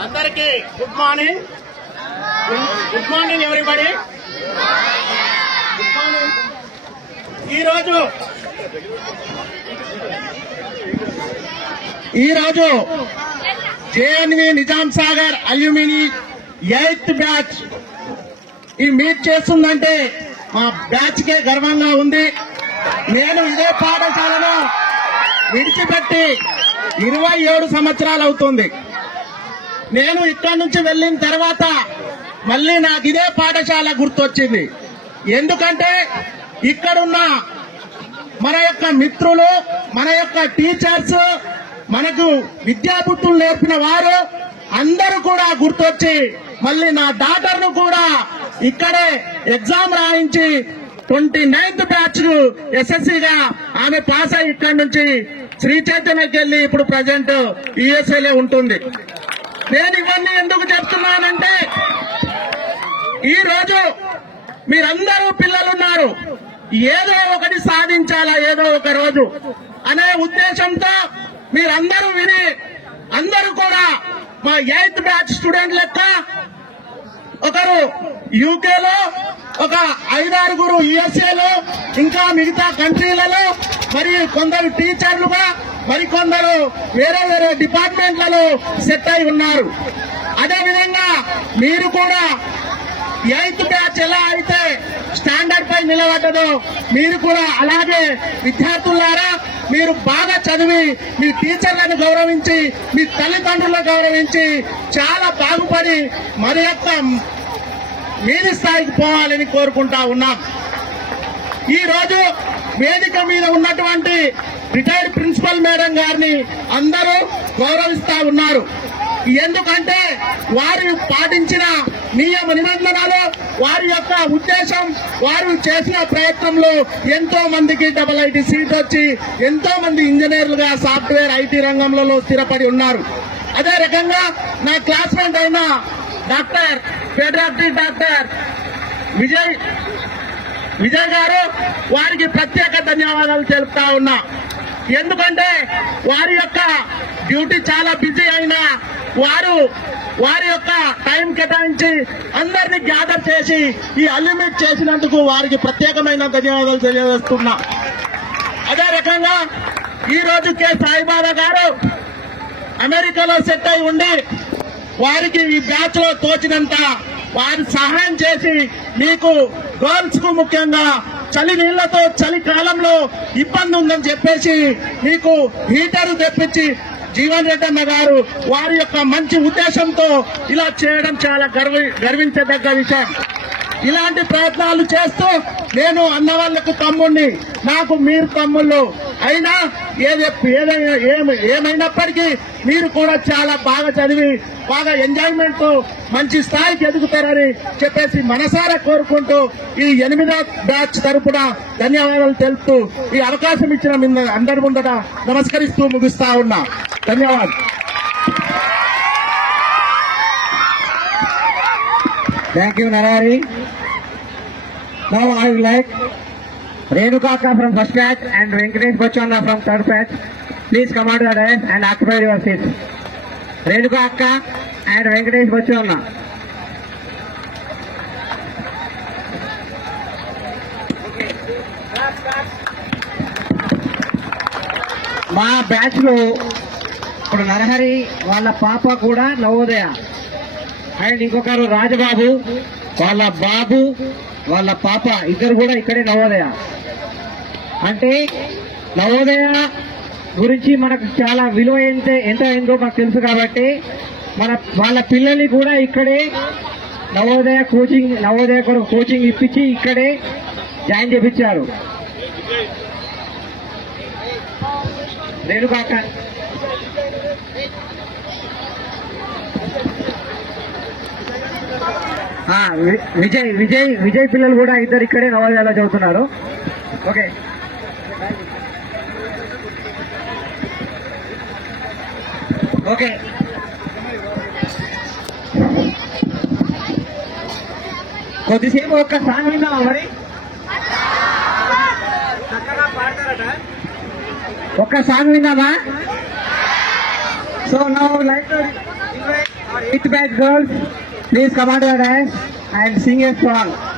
అందరికీ good morning. Good morning everybody. Good morning. ఈరోజు JNV Nizam Sagar alumni 8th batch ఈ meet చేస్తుందంటే మా బ్యాచ్ కే గర్వంగా ఉంది. నేను ఇదే పాఠశాలను విడిచిపెట్టి 27 సంవత్సరాలు అవుతుంది. నేను ఇక్కడి నుంచి వెళ్లిన తర్వాత మళ్ళీ నాకు ఇదే పాఠశాల గుర్తొచ్చింది. ఎందుకంటే ఇక్కడున్న మన యొక్క మిత్రులు, మన యొక్క టీచర్స్, మనకు విద్యాబుద్ధులు నేర్పిన వారు అందరూ కూడా గుర్తొచ్చి మళ్ళీ నా డాటర్ను కూడా ఇక్కడే ఎగ్జామ్ రాయించి 29th బ్యాచ్ ఎస్ఎస్సీగా ఆమె పాస్ అయ్యి ఇక్కడి నుంచి శ్రీ చైతన్యకి వెళ్లి ఇప్పుడు ప్రజెంట్ యుఎస్ఏలో ఉంటుంది. నేను ఇవన్నీ ఎందుకు చెప్తున్నానంటే ఈ రోజు మీరందరూ పిల్లలున్నారు, ఏదో ఒకటి సాధించాలా ఏదో ఒక రోజు అనే ఉద్దేశంతో మీరందరూ విని అందరూ కూడా మా 8th బ్యాచ్ స్టూడెంట్ లెక్క ఒకరు యూకేలో, ఒక 5-6 యుఎస్ఏలో, ఇంకా మిగతా కంట్రీలలో, మరి కొందరు టీచర్లుగా, మరికొందరు వేరే వేరే డిపార్ట్మెంట్లలో సెట్ అయి ఉన్నారు. అదేవిధంగా మీరు కూడా 8th బ్యాచ్ ఎలా అయితే స్టాండర్డ్ పై నిలబడ్డదో మీరు కూడా అలాగే విద్యార్థులారా మీరు బాగా చదివి మీ టీచర్లను గౌరవించి మీ తల్లిదండ్రులను గౌరవించి చాలా బాగుపడి మరి యొక్క మీది స్థాయికి పోవాలని కోరుకుంటా ఉన్నాం. ఈ రోజు వేదిక మీద ఉన్నటువంటి రిటైర్డ్ ప్రిన్సిపల్ మేడం గారిని అందరూ గౌరవిస్తా ఉన్నారు. ఎందుకంటే వారు పాటించిన నియమ నిబంధనలు, వారి యొక్క ఉద్దేశం, వారు చేసిన ప్రయత్నంలో ఎంతో మందికి IIT సీట్ వచ్చి ఎంతో మంది ఇంజనీర్లుగా సాఫ్ట్వేర్ ఐటీ రంగంలో స్థిరపడి ఉన్నారు. అదే రకంగా నా క్లాస్మేట్ అయిన డాక్టర్ ఫెడరాటివ్ డాక్టర్ విజయ్ గారు, వారికి ప్రత్యేక ధన్యవాదాలు తెలుపుతా ఉన్నా. ఎందుకంటే వారి యొక్క డ్యూటీ చాలా బిజీ అయినా వారి యొక్క టైం కేటాయించి అందరినీ గ్యాదర్ చేసి ఈ అల్యూమినేట్ చేసినందుకు వారికి ప్రత్యేకమైన ధన్యవాదాలు తెలియజేస్తున్నా. అదే రకంగా ఈ రోజు కె సాయిబాబా గారు అమెరికాలో సెట్ అయి ఉండి వారికి ఈ బ్యాచ్ లో తోచినంత వారి సహాయం చేసి మీకు గర్ల్స్ కు ముఖ్యంగా చలి నీళ్లతో చలి కాలంలో ఇబ్బంది ఉందని చెప్పేసి మీకు హీటర్ తెప్పించి జీవన్ రెడ్డి అన్న గారు వారి యొక్క మంచి ఉద్దేశంతో ఇలా చేయడం చాలా గర్వించదగ్గ విషయం. ఇలాంటి ప్రయత్నాలు చేస్తూ నేను అన్న వాళ్లకు తమ్ముడిని, నాకు మీరు తమ్ముళ్ళు అయినా ఏమైనప్పటికీ మీరు కూడా చాలా బాగా చదివి బాగా ఎంజాయ్మెంట్ తో మంచి స్థాయికి ఎదుగుతారని చెప్పేసి మనసారా కోరుకుంటూ ఈ 8వ బ్యాచ్ తరపున ధన్యవాదాలు తెలుపుతూ ఈ అవకాశం ఇచ్చిన అందరి ముందట నమస్కరిస్తూ ముగిస్తా ఉన్నా. ధన్యవాదాలు. Thank you, Narari. Now I would like Renuka Akka from first batch and Venkatesh Bachchanna from third batch. Please come out to the dais and occupy your seats. Renuka Akka and Venkatesh Bachchanna. మా batch లో ఇప్పుడు నరహరి వాళ్ళ పాప కూడా Navodaya, and ఇంకొకరు రాజబాబు వాళ్ళ బాబు వాళ్ళ పాప ఇద్దరు కూడా ఇక్కడే నవోదయ. అంటే నవోదయ గురించి మనకు చాలా విలువ ఎంత ఏందో మనకు తెలుసు కాబట్టి వాళ్ళ పిల్లల్ని కూడా ఇక్కడే నవోదయ కొరకు కోచింగ్ ఇప్పించి ఇక్కడే జాయిన్ చేపించారు. రేణుకాక విజయ్ పిల్లలు కూడా ఇద్దరు ఇక్కడే నవోదయలో చదువుతున్నారు. Okay, okay. కొద్దిసేపు ఒక్క సాంగ్ విందామా మరి? ఒక్క సాంగ్ విందామా? So now like 8th batch girls, please come on to the dance and sing a song.